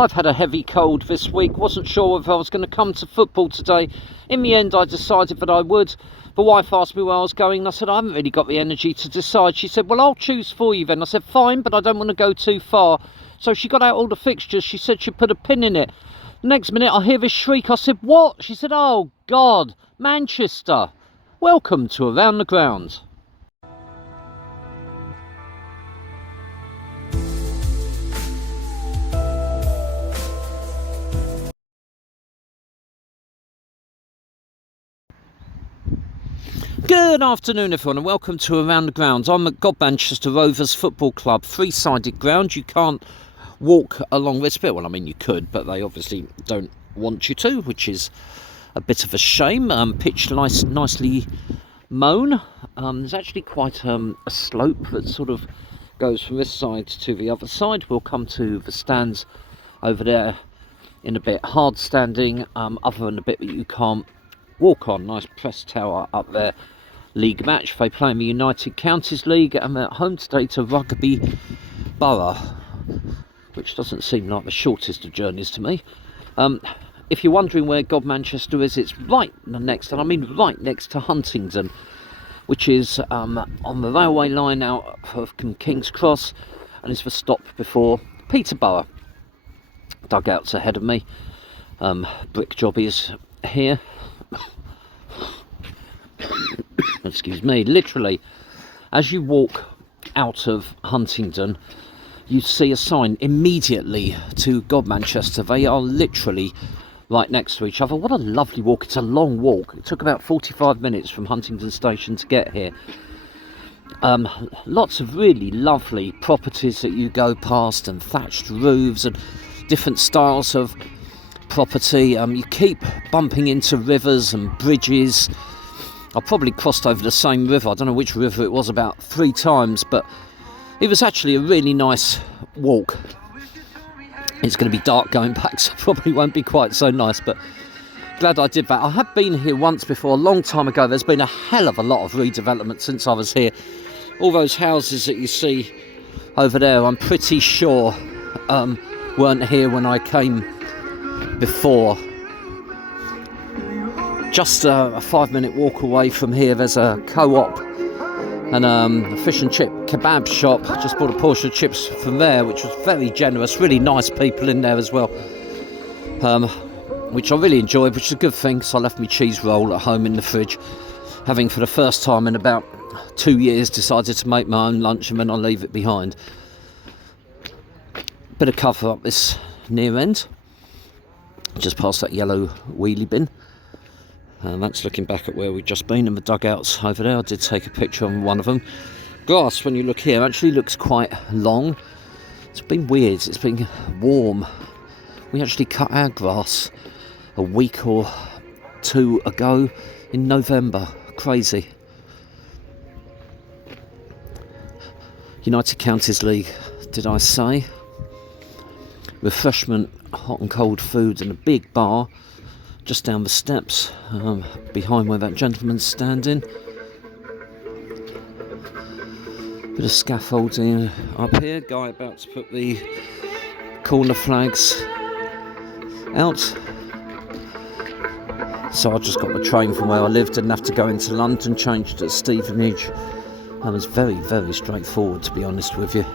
I've had a heavy cold this week, wasn't sure if I was going to come to football today. In the end I decided that I would. The wife asked me where I was going and I said I haven't really got the energy to decide. She said, well, I'll choose for you then. I said fine, but I don't want to go too far. So she got out all the fixtures. She said she'd put a pin in it. The next minute I hear this shriek. I said, what? She said, oh God, Manchester. Welcome to Around the Ground. Good afternoon everyone and welcome to Around the Grounds. I'm at Godmanchester Rovers Football Club, three-sided ground. You can't walk along this bit. Well, I mean you could, but they obviously don't want you to, which is a bit of a shame. Pitch nicely mown. There's actually quite a slope that sort of goes from this side to the other side. We'll come to the stands over there in a bit. Hard standing, other than the bit that you can't walk on. Nice press tower up there. League match. They play in the United Counties League and they're at home today to Rugby Borough, which doesn't seem like the shortest of journeys to me. If you're wondering where Godmanchester is, it's right next, and I mean right next to Huntingdon, which is on the railway line out of King's Cross, and it's the stop before Peterborough. Dugouts ahead of me. Brick jobbies here. Excuse me. Literally, as you walk out of Huntingdon, you see a sign immediately to Godmanchester. They are literally right next to each other. What a lovely walk. It's a long walk. It took about 45 minutes from Huntingdon Station to get here. Lots of really lovely properties that you go past, and thatched roofs and different styles of property. You keep bumping into rivers and bridges. I probably crossed over the same river. I don't know which river it was, about 3 times, but it was actually a really nice walk. It's going to be dark going back, so probably won't be quite so nice, but glad I did that. I have been here once before, a long time ago. There's been a hell of a lot of redevelopment since I was here. All those houses that you see over there, I'm pretty sure weren't here when I came before. Just a 5-minute walk away from here, there's a co-op and a fish and chip kebab shop. Just bought a portion of chips from there, which was very generous. Really nice people in there as well, which I really enjoyed, which is a good thing, because I left my cheese roll at home in the fridge, having for the first time in about 2 years decided to make my own lunch and then I'll leave it behind. Bit of cover up this near end, just past that yellow wheelie bin. That's looking back at where we've just been in the dugouts over there. I did take a picture on one of them. Grass, when you look here, actually looks quite long. It's been weird, it's been warm. We actually cut our grass a week or 2 ago in November. Crazy. United Counties League, did I say? Refreshment, hot and cold food, and a big bar just down the steps, behind where that gentleman's standing. Bit of scaffolding up here. Guy about to put the corner flags out. So I just got the train from where I lived, didn't have to go into London, changed at Stevenage. It was very, very straightforward, to be honest with you.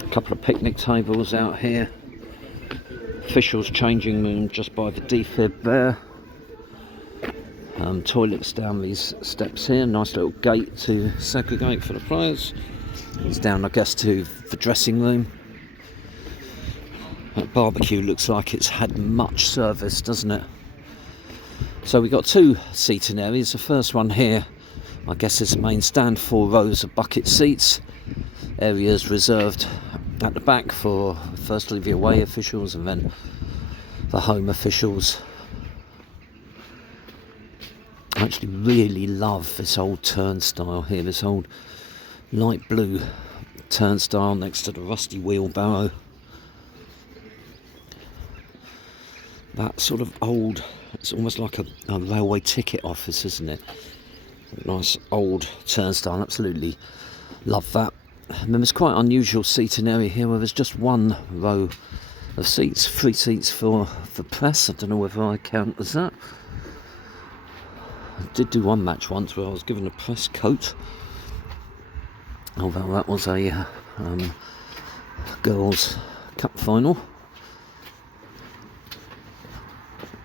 A couple of picnic tables out here. Officials changing room just by the defib there. Toilets down these steps here. Nice little gate to segregate for the players. It's down, I guess, to the dressing room. That barbecue looks like it's had much service, doesn't it? So we've got 2 seating areas. The first one here, I guess, is the main stand, 4 rows of bucket seats. Areas reserved at the back for firstly the away officials and then the home officials. I actually really love this old turnstile here, this old light blue turnstile next to the rusty wheelbarrow. That sort of old, it's almost like a railway ticket office, isn't it? Nice old turnstile, absolutely love that. And there's quite an unusual seating area here where there's just one row of seats, 3 seats for press. I don't know whether I count as that. I did do one match once where I was given a press coat, although that was a girls' cup final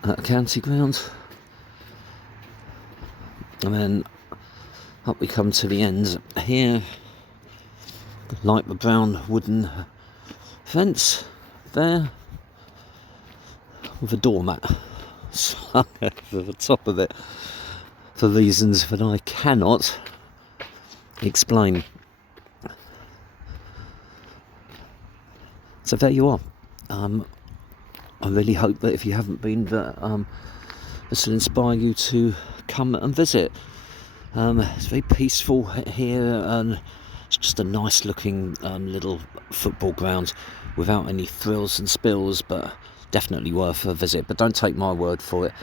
at a county ground. And then up we come to the end here, like the brown wooden fence there, with a doormat slung over the top of it for reasons that I cannot explain. So there you are. I really hope that if you haven't been, that this will inspire you to come and visit. It's very peaceful here, and it's just a nice looking little football ground without any thrills and spills, but definitely worth a visit. But don't take my word for it.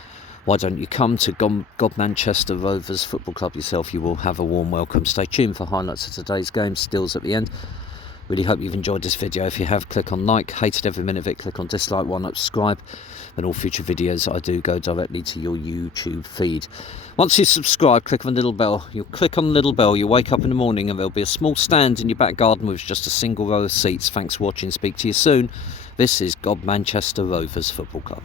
Why don't you come to Godmanchester Rovers Football Club yourself? You will have a warm welcome. Stay tuned for highlights of today's game, stills at the end. Really hope you've enjoyed this video. If you have, click on like. Hated every minute of it, click on dislike. Why not subscribe? And all future videos I do go directly to your YouTube feed. Once you subscribe, click on the little bell. You'll click on the little bell, you'll wake up in the morning and there'll be a small stand in your back garden with just a single row of seats. Thanks for watching. Speak to you soon. This is Godmanchester Rovers Football Club.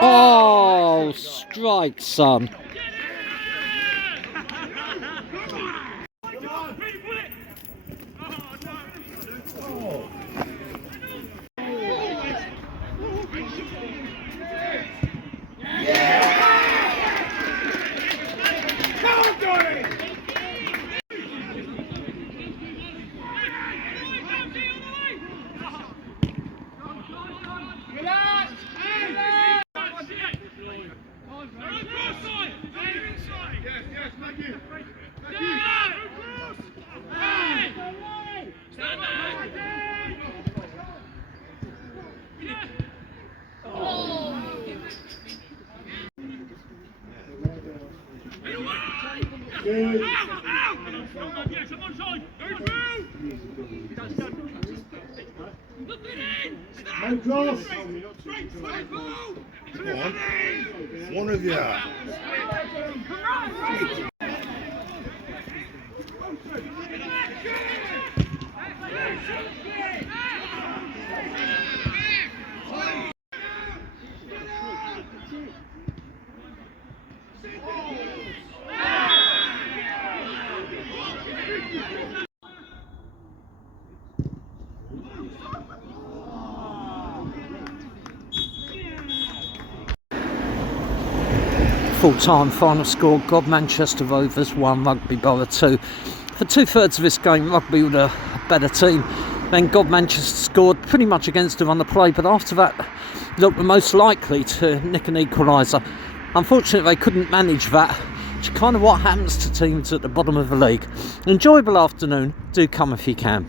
Oh, strike, son. No cross. Come on. One of you. Full-time final score, Godmanchester Rovers 1, Rugby Borough 2. For 2/3 of this game, Rugby were a better team. Then Godmanchester scored pretty much against her on the play, but after that looked the most likely to nick an equaliser. Unfortunately, they couldn't manage that, which is kind of what happens to teams at the bottom of the league. Enjoyable afternoon. Do come if you can.